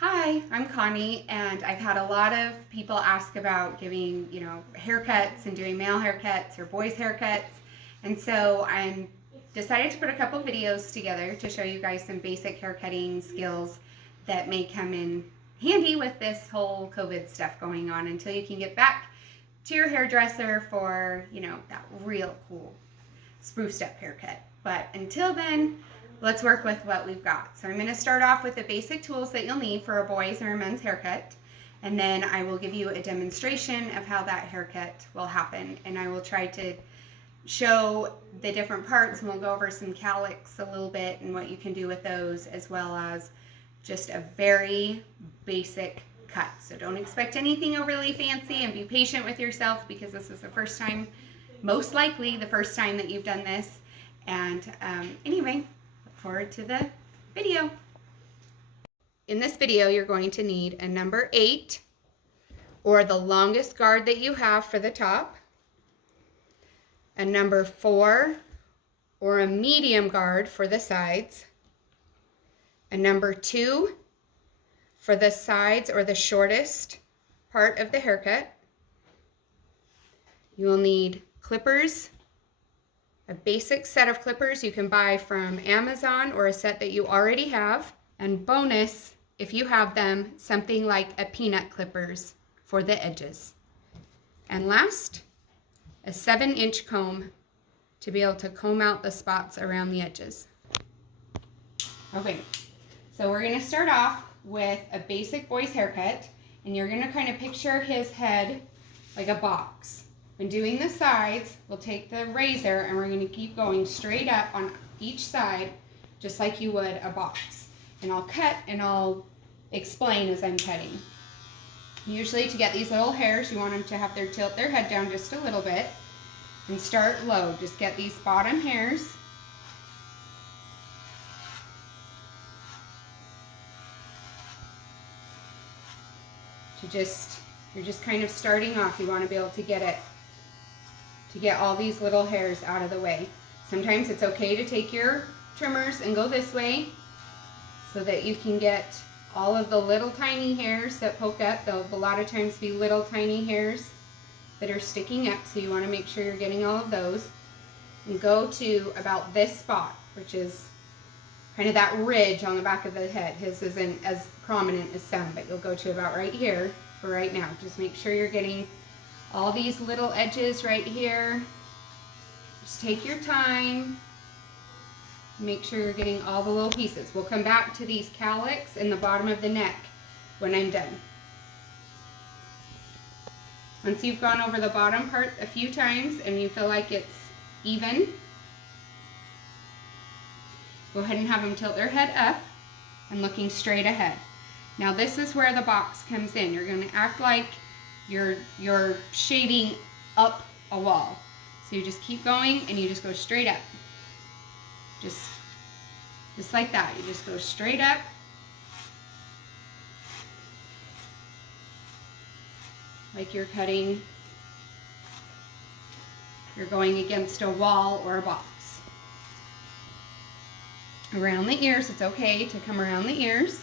Hi, I'm Connie, and I've had a lot of people ask about giving, haircuts and doing male haircuts or boys haircuts. And so I'm decided to put a couple videos together to show you guys some basic haircutting skills that may come in handy with this whole COVID stuff going on until you can get back to your hairdresser for, that real cool spruced up haircut. But until then, let's work with what we've got. So I'm going to start off with the basic tools that you'll need for a boy's or a men's haircut. And then I will give you a demonstration of how that haircut will happen. And I will try to show the different parts, and we'll go over some cowlicks a little bit and what you can do with those, as well as just a very basic cut. So don't expect anything overly fancy, and be patient with yourself because this is the first time, most likely the first time that you've done this. And anyway, look forward to the video. In this video, you're going to need a number 8, or the longest guard that you have for the top, a number 4, or a medium guard for the sides, a number 2 for the sides or the shortest part of the haircut. You will need clippers, a basic set of clippers you can buy from Amazon or a set that you already have, and bonus, if you have them, something like a peanut clippers for the edges. And last, a 7-inch comb to be able to comb out the spots around the edges. Okay, so we're going to start off with a basic boy's haircut, and you're going to kind of picture his head like a box. When doing the sides, we'll take the razor and we're going to keep going straight up on each side, just like you would a box. And I'll cut and I'll explain as I'm cutting. Usually to get these little hairs, you want them to have tilt their head down just a little bit and start low. Just get these bottom hairs. You're just kind of starting off. You want to be able to get all these little hairs out of the way. Sometimes it's okay to take your trimmers and go this way so that you can get all of the little tiny hairs that poke up. There'll a lot of times be little tiny hairs that are sticking up, so you want to make sure you're getting all of those. And go to about this spot, which is kind of that ridge on the back of the head. His isn't as prominent as some, but you'll go to about right here for right now. Just make sure you're getting all these little edges right here. Just take your time. Make sure you're getting all the little pieces. We'll come back to these cowlicks in the bottom of the neck when I'm done. Once you've gone over the bottom part a few times and you feel like it's even, go ahead and have them tilt their head up and looking straight ahead. Now this is where the box comes in. You're going to act like you're shaving up a wall. So you just keep going and you just go straight up. Just like that. You just go straight up. Like you're going against a wall or a box. Around the ears, it's okay to come around the ears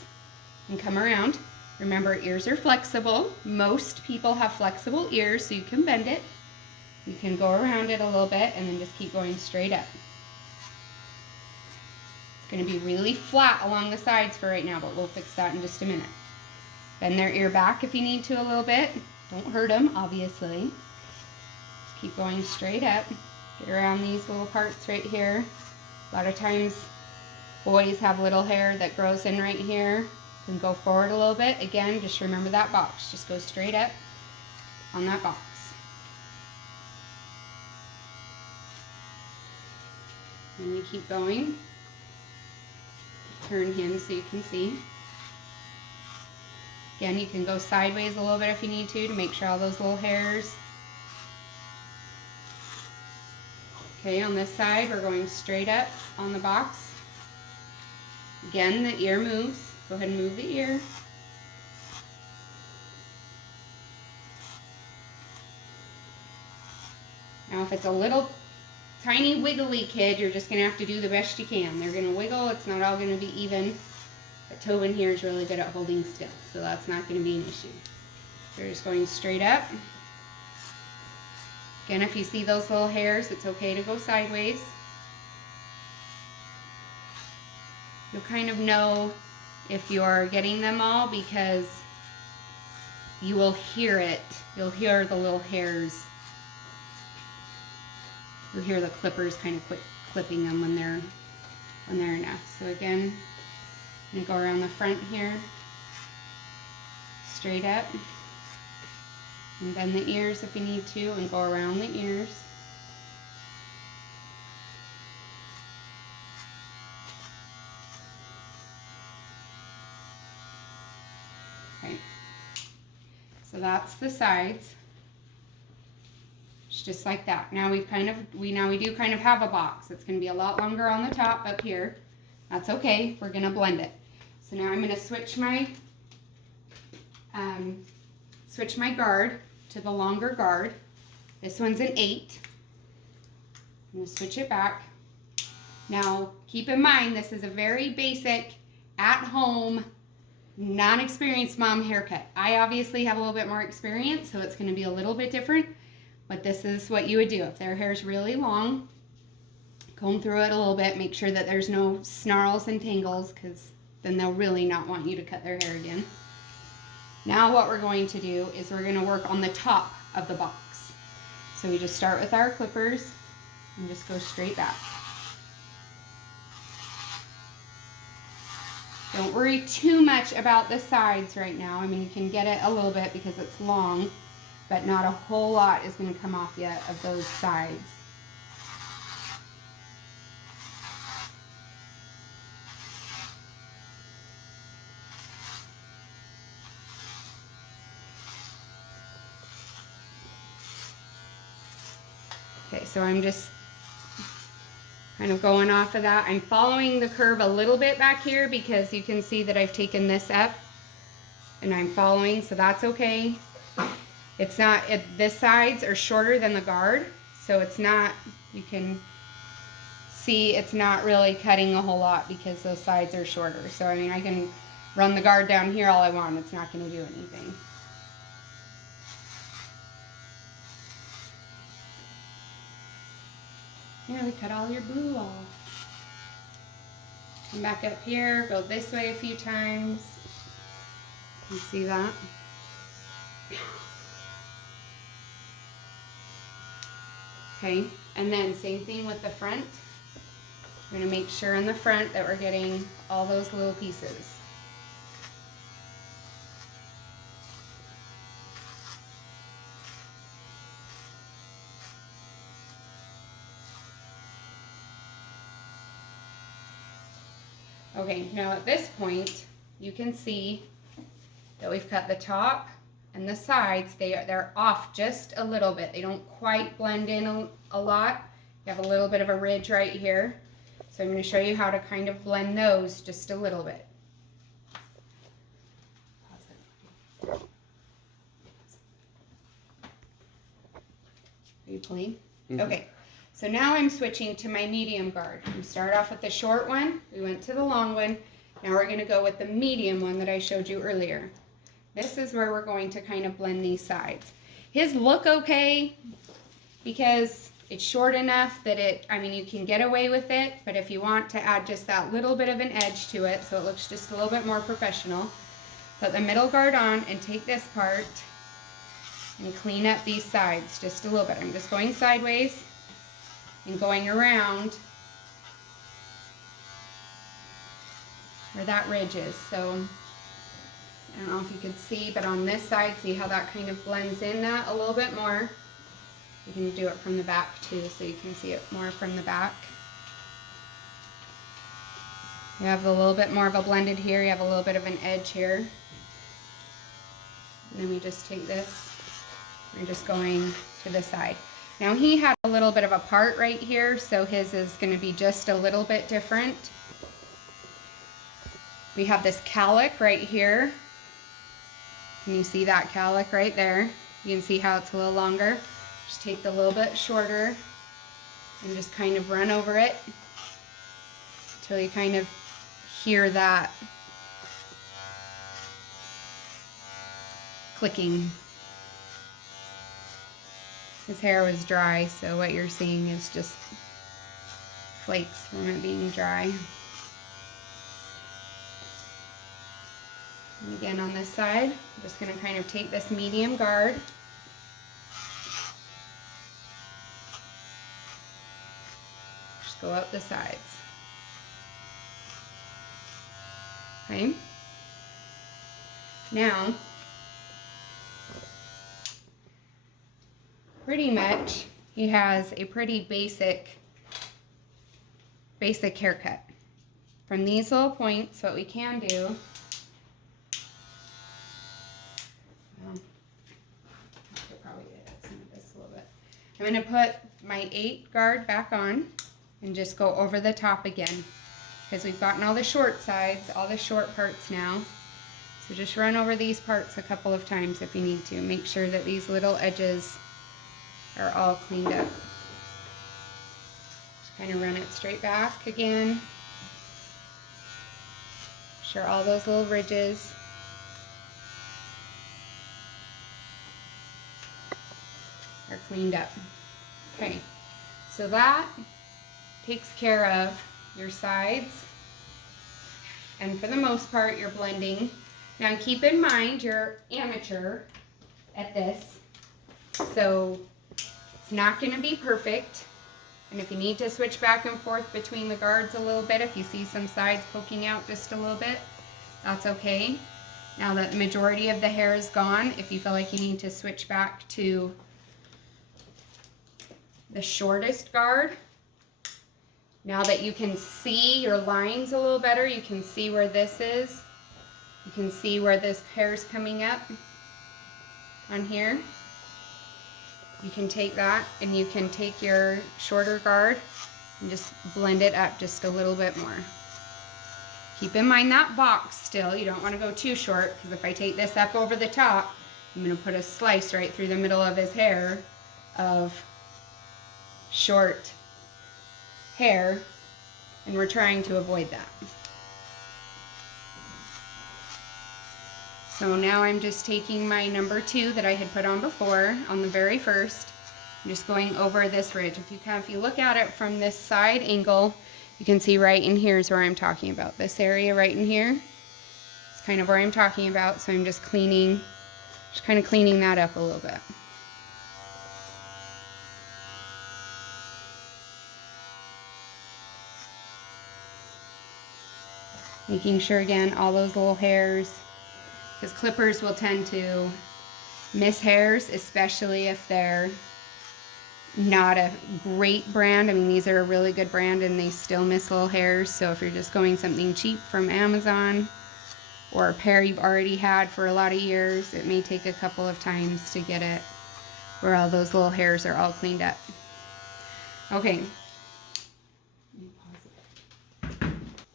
and come around. Remember, ears are flexible. Most people have flexible ears, so you can bend it. You can go around it a little bit and then just keep going straight up. It's going to be really flat along the sides for right now, but we'll fix that in just a minute. Bend their ear back if you need to a little bit. Don't hurt them, obviously. Just keep going straight up. Get around these little parts right here. A lot of times boys have little hair that grows in right here. And go forward a little bit. Again, just remember that box. Just go straight up on that box. And we keep going. Turn him so you can see. Again, you can go sideways a little bit if you need to make sure all those little hairs. Okay, on this side, we're going straight up on the box. Again, the ear moves. Go ahead and move the ear. Now if it's a little tiny wiggly kid, you're just going to have to do the best you can. They're going to wiggle. It's not all going to be even. But Tobin here is really good at holding still, so that's not going to be an issue. We're just going straight up. Again, if you see those little hairs, it's okay to go sideways. You'll kind of know if you're getting them all because you will hear it. You'll hear the little hairs. You'll hear the clippers kind of clipping them when they're enough. So again, I'm going to go around the front here, straight up, and bend the ears if you need to, and go around the ears. Okay, so that's the sides. It's just like that. Now we do kind of have a box. It's going to be a lot longer on the top up here. That's okay. We're going to blend it. So now I'm going to switch my guard to the longer guard. This one's an 8. I'm going to switch it back. Now keep in mind this is a very basic, at-home, non-experienced mom haircut. I obviously have a little bit more experience, so it's going to be a little bit different. But this is what you would do. If their hair is really long, comb through it a little bit. Make sure that there's no snarls and tangles, because then they'll really not want you to cut their hair again. Now what we're going to do is we're going to work on the top of the box. So we just start with our clippers and just go straight back. Don't worry too much about the sides right now. I mean, you can get it a little bit because it's long, but not a whole lot is going to come off yet of those sides. Okay, so I'm just kind of going off of that. I'm following the curve a little bit back here because you can see that I've taken this up and I'm following, so that's okay. It's not, the sides are shorter than the guard, so it's not, you can see it's not really cutting a whole lot because those sides are shorter. So I mean, I can run the guard down here all I want, it's not going to do anything. Nearly cut all your blue off. Come back up here, go this way a few times. You see that? Okay, and then same thing with the front. We're going to make sure in the front that we're getting all those little pieces. Okay, now at this point, you can see that we've cut the top and the sides. They're off just a little bit. They don't quite blend in a lot. You have a little bit of a ridge right here. So I'm going to show you how to kind of blend those just a little bit. Are you playing? Mm-hmm. Okay. So now I'm switching to my medium guard. We started off with the short one, we went to the long one. Now we're going to go with the medium one that I showed you earlier. This is where we're going to kind of blend these sides. His look okay because it's short enough that you can get away with it, but if you want to add just that little bit of an edge to it so it looks just a little bit more professional, put the middle guard on and take this part and clean up these sides just a little bit. I'm just going sideways and going around where that ridge is. So I don't know if you can see, but on this side, see how that kind of blends in that a little bit more. You can do it from the back too, so you can see it more from the back. You have a little bit more of a blended here, you have a little bit of an edge here. And then we just take this, we're just going to the side. Now he had a little bit of a part right here, so his is going to be just a little bit different. We have this cowlick right here. Can you see that cowlick right there? You can see how it's a little longer. Just take the little bit shorter and just kind of run over it until you kind of hear that clicking. His hair was dry, so what you're seeing is just flakes from it being dry. And again on this side, I'm just going to kind of take this medium guard. Just go up the sides. Okay. Now, pretty much he has a pretty basic haircut. From these little points, what we can do, I'm going to put my 8 guard back on and just go over the top again, because we've gotten all the short sides, all the short parts now. So just run over these parts a couple of times if you need to. Make sure that these little edges are all cleaned up. Just kind of run it straight back again. Sure all those little ridges. Are cleaned up. Okay, so that takes care of your sides, and for the most part you're blending. Now keep in mind you're amateur at this, so it's not going to be perfect, and if you need to switch back and forth between the guards a little bit, if you see some sides poking out just a little bit, that's okay. Now that the majority of the hair is gone, if you feel like you need to switch back to the shortest guard, now that you can see your lines a little better, you can see where this is, you can see where this hair is coming up on here, you can take that and you can take your shorter guard and just blend it up just a little bit more. Keep in mind that box still, you don't want to go too short, because if I take this up over the top, I'm going to put a slice right through the middle of his hair of short hair, and we're trying to avoid that. So now I'm just taking my number 2 that I had put on before on the very first. I'm just going over this ridge. If you look at it from this side angle, you can see right in here is where I'm talking about. This area right in here is kind of where I'm talking about. So I'm just kind of cleaning that up a little bit. Making sure again all those little hairs, because clippers will tend to miss hairs, especially if they're not a great brand. I mean, these are a really good brand and they still miss little hairs. So if you're just going something cheap from Amazon, or a pair you've already had for a lot of years, it may take a couple of times to get it where all those little hairs are all cleaned up. Okay.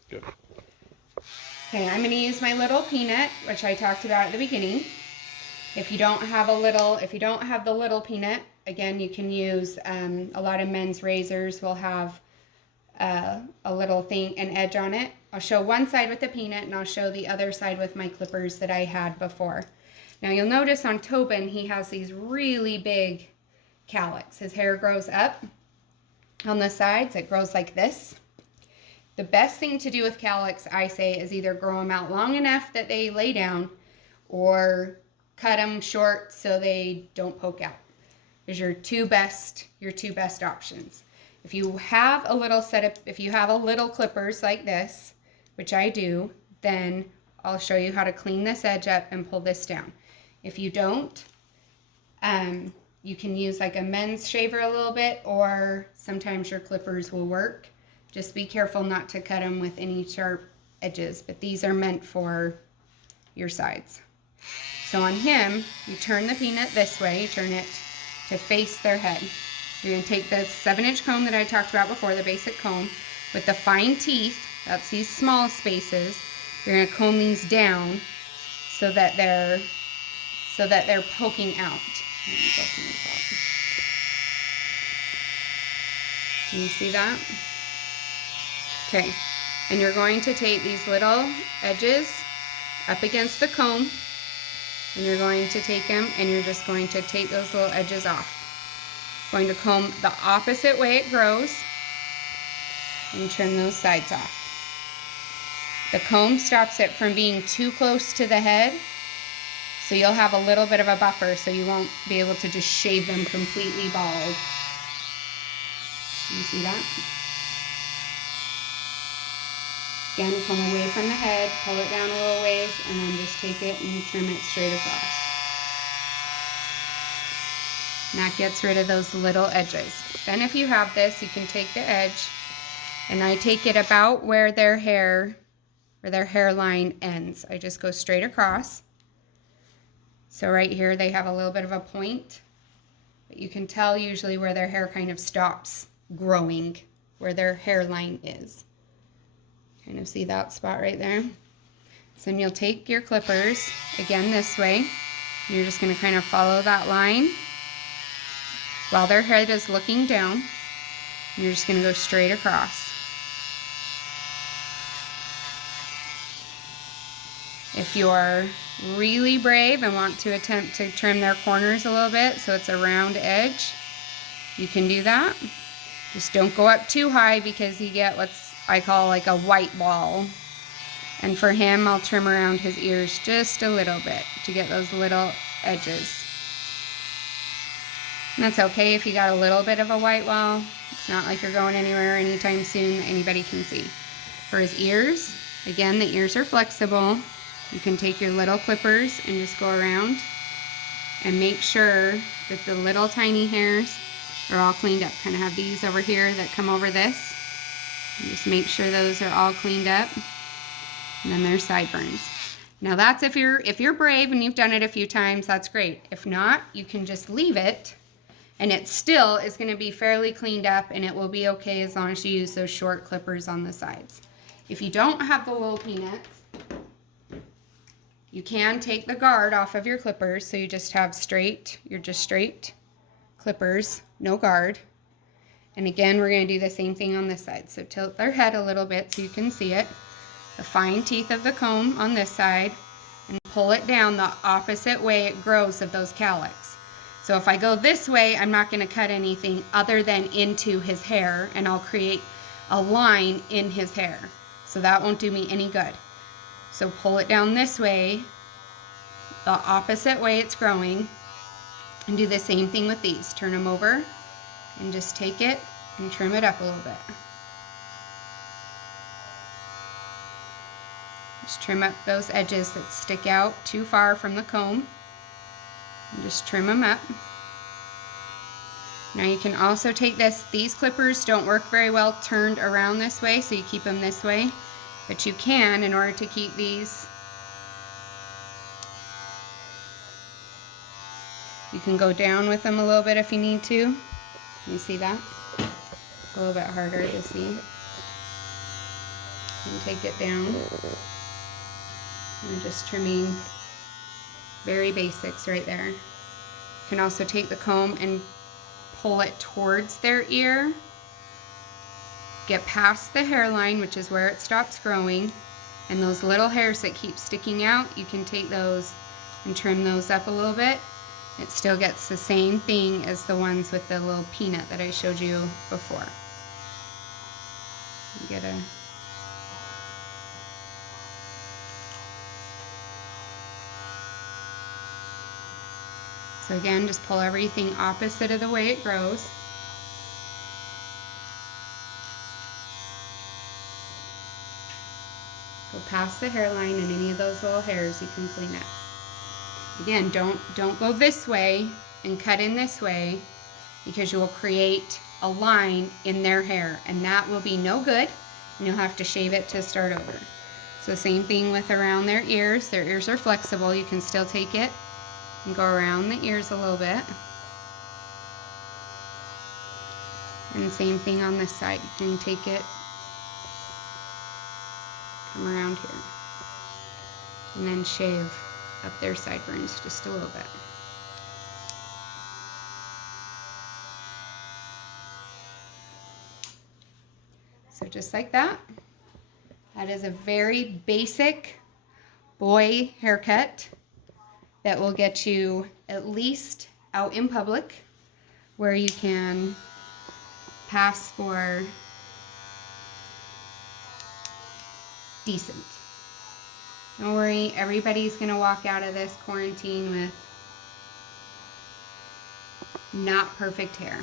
Good. Okay, I'm going to use my little peanut, which I talked about at the beginning. If you don't have the little peanut, again, you can use, a lot of men's razors will have a little thing, an edge on it. I'll show one side with the peanut, and I'll show the other side with my clippers that I had before. Now you'll notice on Tobin, he has these really big calyx. His hair grows up on the sides. It grows like this. The best thing to do with calyx, I say, is either grow them out long enough that they lay down, or cut them short so they don't poke out. There's your two best options. If you have a little setup, if you have a little clippers like this, which I do, then I'll show you how to clean this edge up and pull this down. If you don't, you can use like a men's shaver a little bit, or sometimes your clippers will work. Just be careful not to cut them with any sharp edges, but these are meant for your sides. So on him, you turn the peanut this way, you turn it to face their head. You're going to take the 7-inch comb that I talked about before, the basic comb, with the fine teeth, that's these small spaces. You're going to comb these down so that they're poking out. Let me go from the top. Can you see that? Okay, and you're going to take these little edges up against the comb, And you're going to take them and you're just going to take those little edges off. Going to comb the opposite way it grows and trim those sides off. The comb stops it from being too close to the head, so you'll have a little bit of a buffer so you won't be able to just shave them completely bald. You see that? Again, comb away from the head, pull it down a little ways, and then just take it and trim it straight across. And that gets rid of those little edges. Then if you have this, you can take the edge, and I take it about where their hairline ends. I just go straight across. So right here they have a little bit of a point, but you can tell usually where their hair kind of stops growing, where their hairline is. Kind of see that spot right there. So then you'll take your clippers, again this way, and you're just going to kind of follow that line while their head is looking down. And you're just going to go straight across. If you're really brave and want to attempt to trim their corners a little bit so it's a round edge, you can do that. Just don't go up too high because you get what's I call like a white ball. And for him, I'll trim around his ears just a little bit to get those little edges. And that's okay if you got a little bit of a white wall. It's not like you're going anywhere anytime soon that anybody can see. For his ears, again, the ears are flexible. You can take your little clippers and just go around and make sure that the little tiny hairs are all cleaned up. Kind of have these over here that come over this. And just make sure those are all cleaned up. And then there's sideburns. Now that's if you're brave and you've done it a few times, that's great. If not, you can just leave it and it still is going to be fairly cleaned up and it will be okay as long as you use those short clippers on the sides. If you don't have the little peanuts, you can take the guard off of your clippers, so you just have straight clippers, no guard. And again, we're going to do the same thing on this side. So tilt their head a little bit so you can see it. The fine teeth of the comb on this side, and pull it down the opposite way it grows of those cowlicks. So if I go this way, I'm not going to cut anything other than into his hair, and I'll create a line in his hair. So that won't do me any good. So pull it down this way, the opposite way it's growing, and do the same thing with these. Turn them over and just take it and trim it up a little bit. Just trim up those edges that stick out too far from the comb, and just trim them up. Now you can also take these clippers don't work very well turned around this way, so you keep them this way. But you can, in order to keep these, you can go down with them a little bit if you need to. You see that? A little bit harder to see. And take it down. And just trimming very basics right there. You can also take the comb and pull it towards their ear. Get past the hairline, which is where it stops growing, and those little hairs that keep sticking out, you can take those and trim those up a little bit. It still gets the same thing as the ones with the little peanut that I showed you before. You get a So again, just pull everything opposite of the way it grows. Go past the hairline, and any of those little hairs you can clean up. Again, don't go this way and cut in this way, because you will create a line in their hair, and that will be no good, and you'll have to shave it to start over. So same thing with around their ears. Their ears are flexible. You can still take it and go around the ears a little bit. And same thing on this side. You can take it, come around here, and then shave up their sideburns just a little bit. So just like that. That is a very basic boy haircut. that will get you at least out in public where you can pass for decent. Don't worry, everybody's gonna walk out of this quarantine with not perfect hair.